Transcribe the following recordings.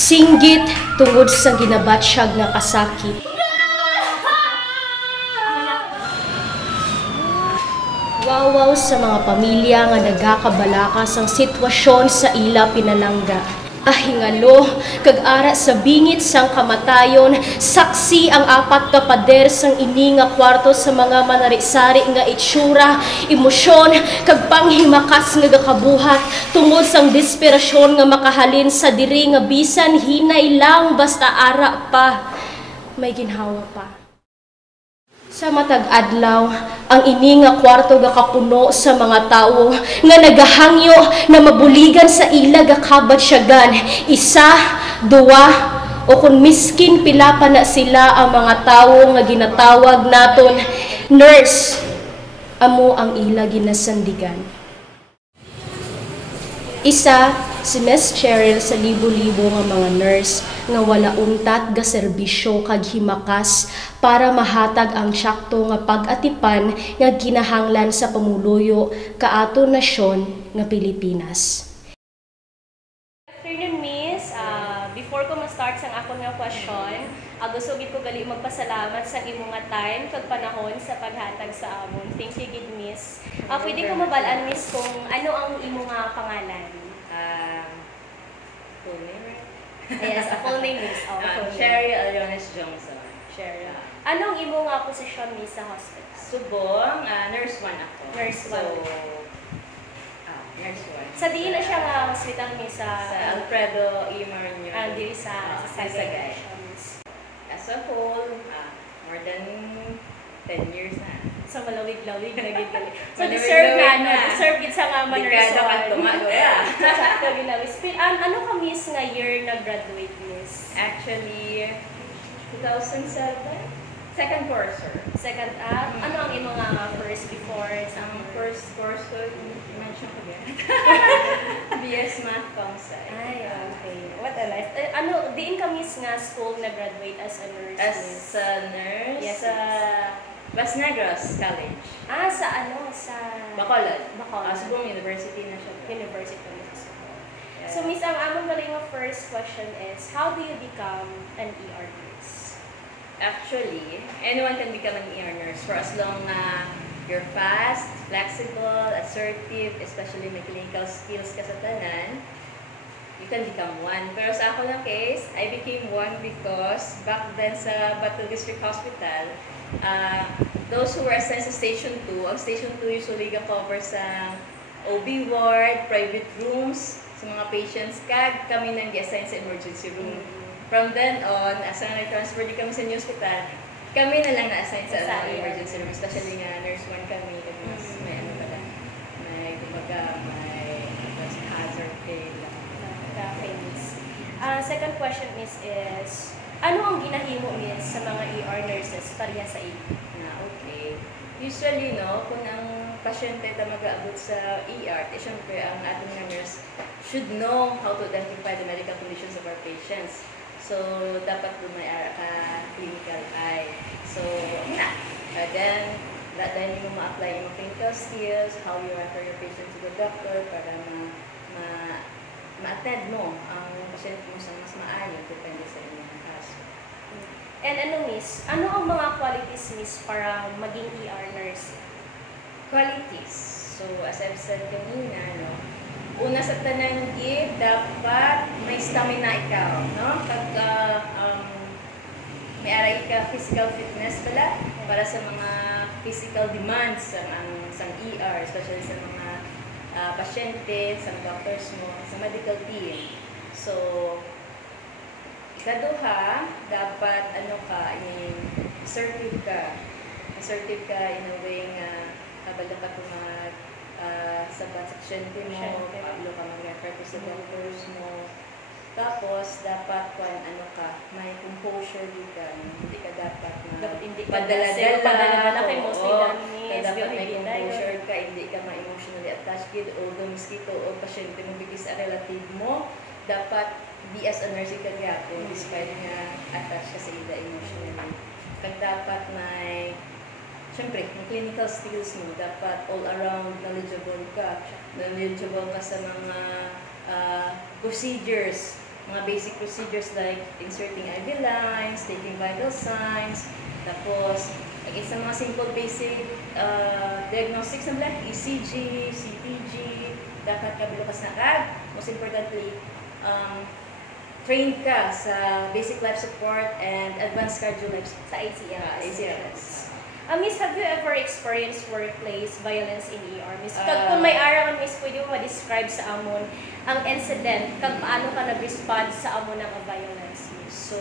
Singgit tungod sa ginabatsyag nga kasakit. Wawaw sa mga pamilya nga nagakabalakas ang sitwasyon sa ila pinalangga. Hingalo, kag-ara sa bingit sang kamatayon, saksi ang apat ka pader sang ini nga kwarto sa mga manarisari nga itsura, emosyon, kag panghimakas nga gakabuhat, tungod sang desperasyon nga makahalin sa diri nga bisan hinay lang basta ara pa, may ginhawa pa. Sa matag adlaw, ang ini nga kwarto gakapuno sa mga tawo nga nagahangyo na mabuligan sa ila gakabatsyagan, isa, duwa, o kung miskin pila pa na sila ang mga tawo nga ginatawag naton nurse, amo ang ila ginasandigan. Isa, si Miss Cheryl sa libo-libo nga mga nurse nga wala untat ga serbisyo kag himakas para mahatag ang syakto nga pag-atipan nga kinahanglan sa pamuluyo kaato nasyon nga Pilipinas. Good afternoon, Miss. Before ko ma-start sang akong nga question, gusto gid ko gali magpasalamat sa imong nga time kag panahon sa paghatag sa amon. Thank you gid, Miss. Pwede ko mabalaan, Miss, kung ano ang imong nga pangalan? Full name, right? Yes, a full name is Sherry Aliones Johnson. Sherry. Anong imo nga posisyon ni sa hospital? Subong, nurse 1 ako. Nurse 1. So, nurse 1. Sa diin na siya nga hospital ni sa Alfredo E. Marinho. Diri sa Sagay. As a whole, more than 10 years na. So malawig-lawig na gid kami. So deserve gid sa nga manurse. Sakto ginawis. Ano ka, Miss, nga year nag-graduate, Miss? Actually, 2007. Second course, sir. Second, ano ang imong nga first before? Ang first course ko, i-mention ko yan. BS Math Comsci. Ay, okay. What a life. Diin ka, Miss, nga school nag-graduate as a nurse? As a nurse? Yes, Las Negros College. Sa Sa... Bacolod. Bacolod. Subong University na siya. University na siya. Yeah. So, Miss, ang among galing nga first question is, how do you become an ER nurse? Actually, anyone can become an ER nurse for as long na you're fast, flexible, assertive, especially may clinical skills ka sa tanan, you can become one. Pero sa ako ng case, I became one because back then sa Batul District Hospital, those who were assigned sa Station 2, ang Station 2 usually cover sa OB ward, private rooms, sa mga patients, kag kami nang gi-assign sa emergency room. From then on, as na-transfer di kami sa new hospital, kami na lang na-assign sa emergency room, especially nga nurse 1 kami, kasi mas may ano pala, may kumbaga, may hazard pay lang. Okay, Miss. Second question, Miss, is, ano ang ginahimo, Miss, sa mga ER nurses pareha sa iyo? Okay. Usually, no, kung ang pasyente na mag-aabot sa ER, syempre, ang ating nurse should know how to identify the medical conditions of our patients. So, dapat lumay-ara ka clinical eye. So, then mo ma-apply yung clinical skills, how you refer your patient to the doctor para ma-attend mo ang pasyente mo sa mas maayo, depende sa inyong kaso. And Miss, ano ang mga qualities, Miss, para maging ER nurse? Qualities. So, as I've said kanina, no, una sa tanan dapat may stamina ikaw, no? Pagka may aray ka physical fitness pala para sa mga physical demands sa ER, especially sa mga pasyente, sa doctors mo, sa medical team. So, ikaduha, dapat assertive ka. Assertive ka in a way nga kabalo ka sa pasyente mo, kabalo ka mag-refer to sa doctors mo. Tapos, dapat may composure ka. Hindi ka dapat padala-dala. Dapat may composure ka, hindi ka ma-emotionally attached. Although mosquito o pasyente mo bigis a relative mo, dapat be as a nurse ka gyapon despite nga attached ka sa ila emotionally. Kag dapat may siyempre, yung clinical skills mo, dapat all around knowledgeable ka. Knowledgeable ka sa mga procedures, mga basic procedures like inserting IV lines, taking vital signs, tapos sa mga simple basic diagnostics na lang, ECG, CTG, dapat ka bilukas na kag. Most importantly, trained ka sa basic life support and advanced cardio life support. Sa ACLS. ACLS. Miss, have you ever experienced workplace violence in ER? Miss, kung may araw, Miss, pwede mo ma-describe sa amon ang incident, kung paano ka nag-respond sa amon ng violence, Miss? So,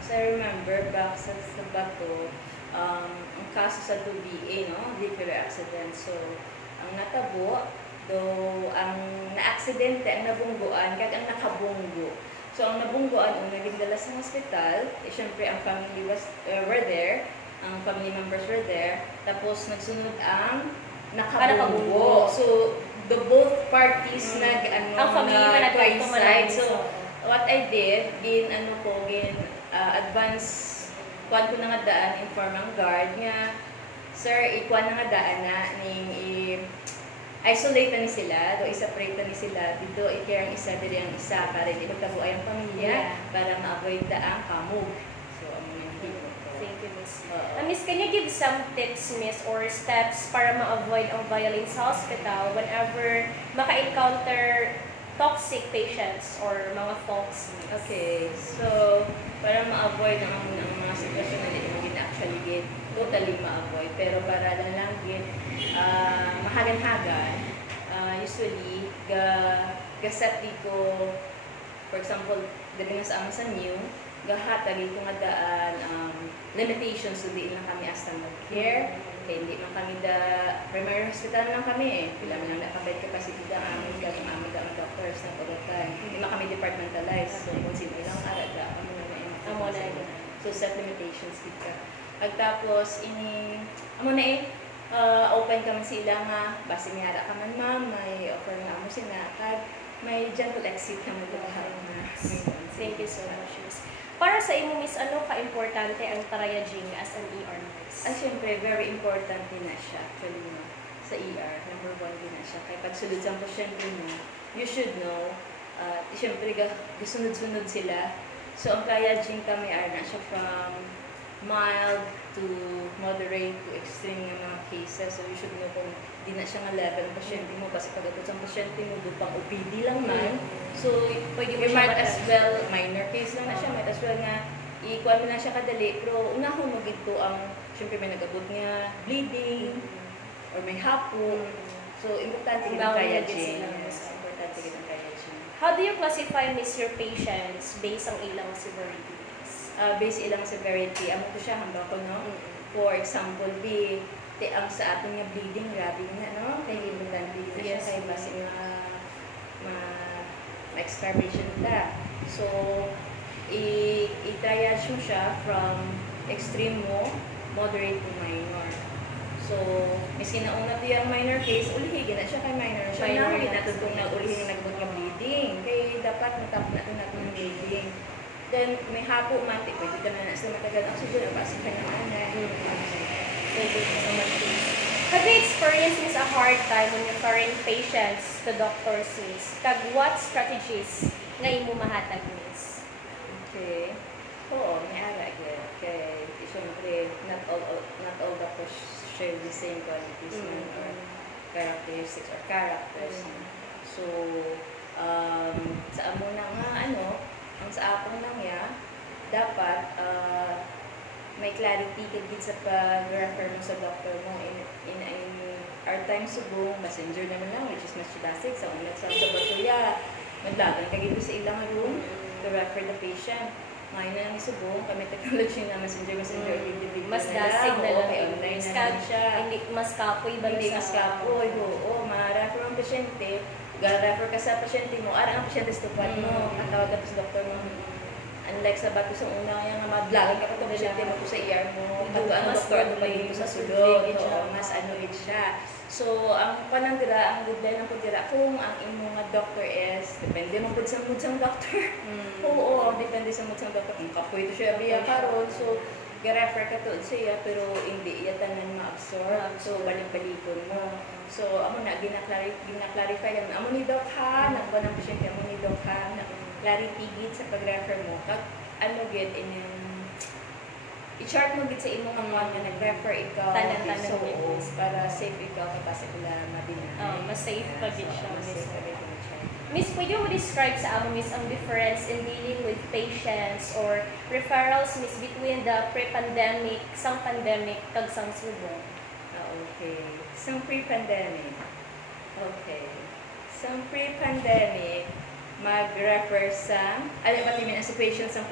as I remember, back sa Bato, ang kaso sa 2BA, no? Vehicular accident. So, ang natabo, though, ang na-aksidente, ang nabungguan, kag ang nakabunggo. So, ang nabungguan, ang naging dala sa hospital, syempre, ang family were there, ang family members were there, tapos nagsunod ang nakabunggo. So, the both parties ang family coincide. So, what I did, advance, kuwan ko na nga daan, inform ang guard nga, sir, ikuan na nga daan na, isolate na ni sila, i-separate na ni sila, dito i-care ang isa, dito ang isa, para hindi magkabuay ang pamilya, para ma-avoid na ang kamog. So, ang mga thank you, Miss. Miss, can you give some tips, Miss, or steps para ma-avoid ang violence sa hospital whenever maka-encounter toxic patients or mga folks? Okay, so para ma-avoid ang mga sitwasyon na hindi mo actually totally ma-avoid, pero para lang mahagan-hagan, usually gaset dito, for example, dali nga sa amin sa new, gahatag ito nga daan limitations, so di lang kami as standard care, kaya hindi man kami primary hospital lang kami pila man lang nakabed capacity da amin amin mga doctors na pagkatan, hindi man kami departmentalized, so kung sino ilang araga kami na so set limitations dito. Pagtapos amo na open ka man sila nga basi miyara ka man ma'am, may offer nga mo sinakag, may gentle exit ka mo na. Thank you so much, Miss. Para sa imo, Miss, ano ka-importante ang triaging as an ER nurse? Siyempre, very important din na siya actually, no? Sa ER, number 1 din na siya. Kaya pag sulod sa pasyente mo, you should know, siyempre, sunod-sunod sila. So, ang triaging kami na siya from mild to moderate to extreme ng mga cases. So, you should know kung di na siya nga level ng pasyente mo. Kasi pag sa pasyente mo, doon pang OPD lang man. So, pwede mo might as well, minor case lang na siya, might as well nga, ikuha mo na siya kadali. Pero unahon mo gito ang, syempre may nag-abot nga bleeding, or may hapo. So, importante kitang triaging. Importante kitang triaging. How do you classify, Miss, your patients based ang ilang severity? Based ilang severity, amo to siya hanggang ko, no? For example, ang sa atin nga bleeding, grabe nga, no? Kaya importante bleeding na siya, kaya base nga ma-excarnation ta. So, i-triage mo siya from extreme mo, moderate to minor. So, miskin na una yung minor case, ulihigin na siya kay minor. Siya na ulit natutong na ulihigin na nagbot ng bleeding. Kaya dapat matap natin ng bleeding. Then, may hapo man, pwede ka na sa matagal ang oxygen, ang basi ka naman na. Thank you so much, Miss. Have you experienced, Miss, a hard time when referring patients to doctors, Miss? Kag what strategies nga imo mahatag, Miss? Okay. Oo, may ara agad. Kaya, siyempre, not all doctors share the same qualities or characteristics or characters. So, sa amo na nga, ang sa akong lang dapat may clarity kagid sa pag-refer mo sa doctor mo. In our time subong, messenger naman lang, which is mas basic. Sa ulit sa batuya, naglagan kagid sa ilang room to refer the patient. Ngayon na lang subong, kami technology na messenger individual mas dasig na lang. Okay, online na lang siya. Hindi mas kapoy ba? Hindi mas kapoy, oo. Ma-refer ang pasyente, ga-refer ka sa pasyente mo, ang pasyente sa tupad mo, ang tawag ka sa doktor mo. Unlike sa bato sa una, yung mablagan ka pa ito pasyente mo sa ER mo, ang doktor mo pagin mo sa sulod, mas siya. So, ang panandira, ang guideline ng pagdira, kung ang imong doctor is, depende mo po sa mood sa doctor. Oo, depende sa mood sa doctor. Kung kapoy ito siya biya karon, so, ga-refer ka to siya, pero hindi iya tanan ma-absorb. So, balik-balikon mo. So, amo na, gina-clarify ka. Amo ni Doc ha, nakuha ng pasyente, amo ni Doc ha, clarity gid sa pag-refer mo. Kag ano gid i-chart mo gid sa imong account nga nag-refer ikaw. Tanan-tanan so, gid. para safe ikaw kapag sila mabinay. Mas safe pa gid siya. Mas safe pa gid. Miss, pwede mo describe sa amo, Miss, ang difference in dealing with patients or referrals, Miss, between the pre-pandemic, sang pandemic, kag sang subong? Okay. Sang pre-pandemic. Okay. Sang pre-pandemic, mag-refer sa, ano ba timin ang patients sa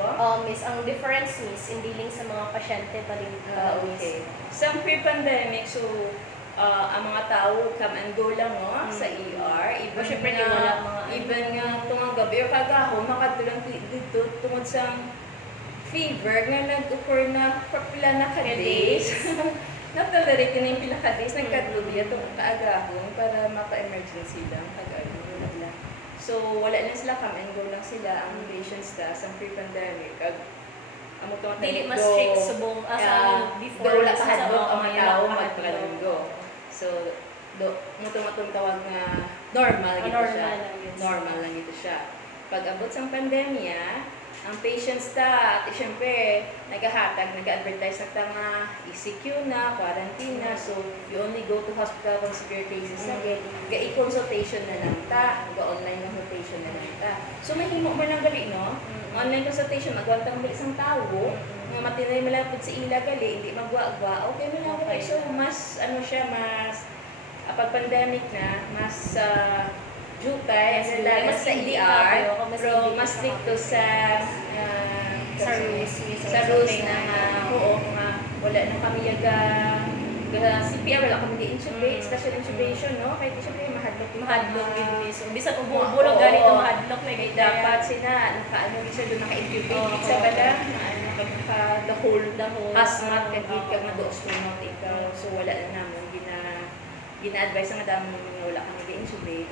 ba? Miss, ang difference, Miss, in dealing sa mga pasyente pa rin. Okay. Sang pre-pandemic, so, ang mga tao come and go lang sa ER. Even nga tungang gabi o kagahon, makatulang dito tungod sa fever nga nag-occur na pila na ka-days. Natolerate na yung pila ka-days, nagkadlubi itong kaagahon para mapa-emergency lang. So, wala na sila, come and go lang sila ang patients sa pre-pandemic. Dili mas strict subong before wala sa hadlok ang mga tao magpalanggo. So, matong tawag na normal lang ito siya. Pag abot sa pandemya, ang patients siyempre, nag-advertise na mga ECQ na, quarantine na, so you only go to hospital kung severe cases na ga-i-consultation na lang ga-online consultation na lang So, mahimo mo lang gali, no? Online consultation, magwantang bilis ang tao, nga matinay malapit sa ila gali, hindi magwa-agwa, okay mo lang. Okay. So, mas, pag pandemic na, mas jutay, mas sa ER, pero mas stricto sa rules na wala na kami CPR, wala kami di-intubate, special intubation, no? Kahit siyempre mahadlok yun. So, bisa kung bumulog gani ito mahadlok na gaya. Dapat sila, doon naka-intubate sa bala, the whole hazmat, kagit kag mag-astronaut ikaw. So, wala na naman, gina-advise nga dami nga wala kami di-intubate.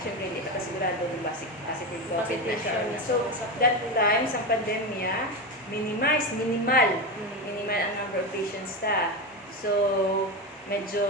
Siyempre, hindi pa kasigurado ng positive COVID na siya. So, that time, sa pandemya, minimal ang number of patients So, medyo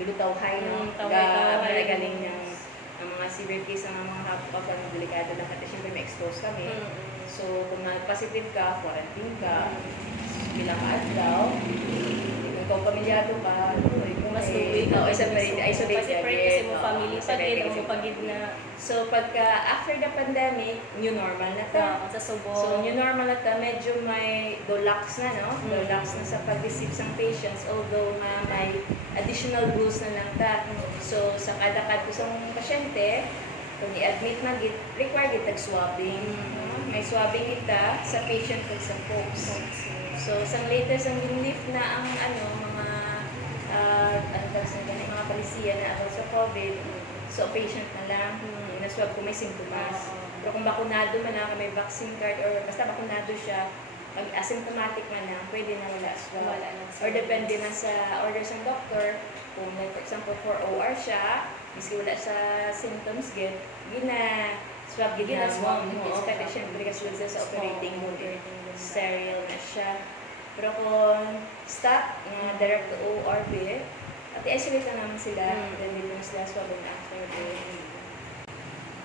bilutaw-hay, no? Galing ng mga severe case ng mga kapag delikado lang kasi siyempre may expose kami. So, kung positive ka, quarantine ka, bilang adlaw, kung pamilyado ka, mas luwi ka, isolate kasi mo family pagid na. So, pagka after the pandemic, new normal na So, new normal na medyo may dolax na, no? Dolax na sa pag-receive ng patients, although may additional rules na lang So, sa kada kusang pasyente, kung i-admit na, require tag-swabbing. May swabbing kita sa patient at sa folks. So, sang latest ang lift na ang mga palisiya na about sa COVID. So, patient na lang, na-swab kung may symptoms. Pero kung bakunado man na, may vaccine card, or basta bakunado siya, pag asymptomatic man na, pwede na wala swab. Or depende na sa orders ng doctor, kung for example, for OR siya, miski wala sa symptoms, swab na swab mo. Kasi syempre kasi sa operating room, sterile na siya. Pero kung stop, direct to OR bit, at i-isolate na naman sila, then dito na sila swab and after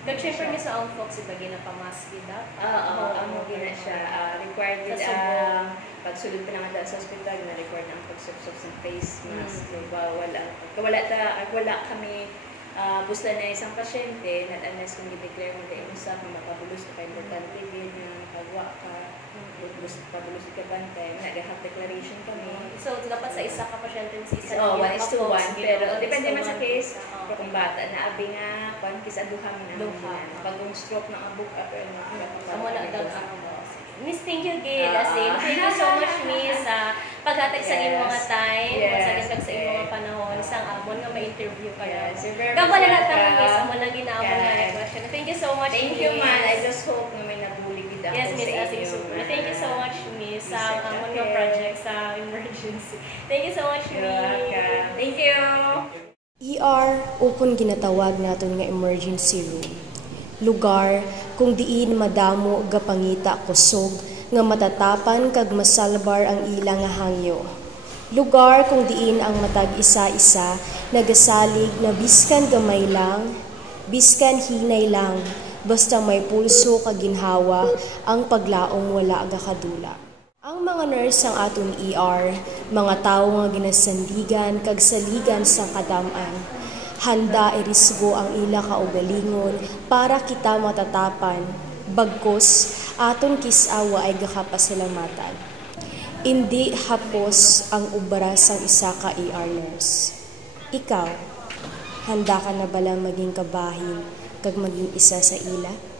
Nag-syempre mi sa Fox ito, ginapamask gina? Amo gina siya. Required din, pagsulod pa naman sa hospital, na-required ang pag-subsub sa face mask. Wala kami busla na isang pasyente, not unless kung i-declare mo kayo sa kung makabulos ka, importante din na nakagawa ka, pabulos ka bantay, nag-have declaration kami. So, dapat sa isa ka pasyente sa isa? 1:1, pero depende man sa case. Pero kung bata na abi nga, kis aduham na. Pag yung stroke ng abuk, Miss, thank you, Gail. Thank you so much, Miss, paghatag sa iyong mga time, sa iyong mga panahon, isang abon nga may interview ka na. Kabala na tayo, Miss, amo lang ginaabon na question. Thank you so much, Miss. Thank you, man. I just hope na may nabulig din ako sa inyo. Thank you so much, Miss, sa amon nga project sa emergency. Thank you so much, Miss. Thank you. ER o kung ginatawag naton nga emergency room. Lugar kung diin madamo gapangita kusog nga matatapan kag masalbar ang ilang nga hangyo. Lugar kung diin ang matag isa-isa nagasalig na biskan gamay lang Biskan hinay lang, basta may pulso kaginhawa, ang paglaong wala agakadula. Ang mga nurse ang aton ER, mga tao nga ginasandigan kag saligan sa kadaman. Handa irisgo ang ila kaugalingon para kita matatapan. Bagkos, aton kisawa ay gakapasalamatan. Hindi hapos ang ubra sang isa ka ER nurse. Ikaw, handa ka na balang maging kabahin kag maging isa sa ila?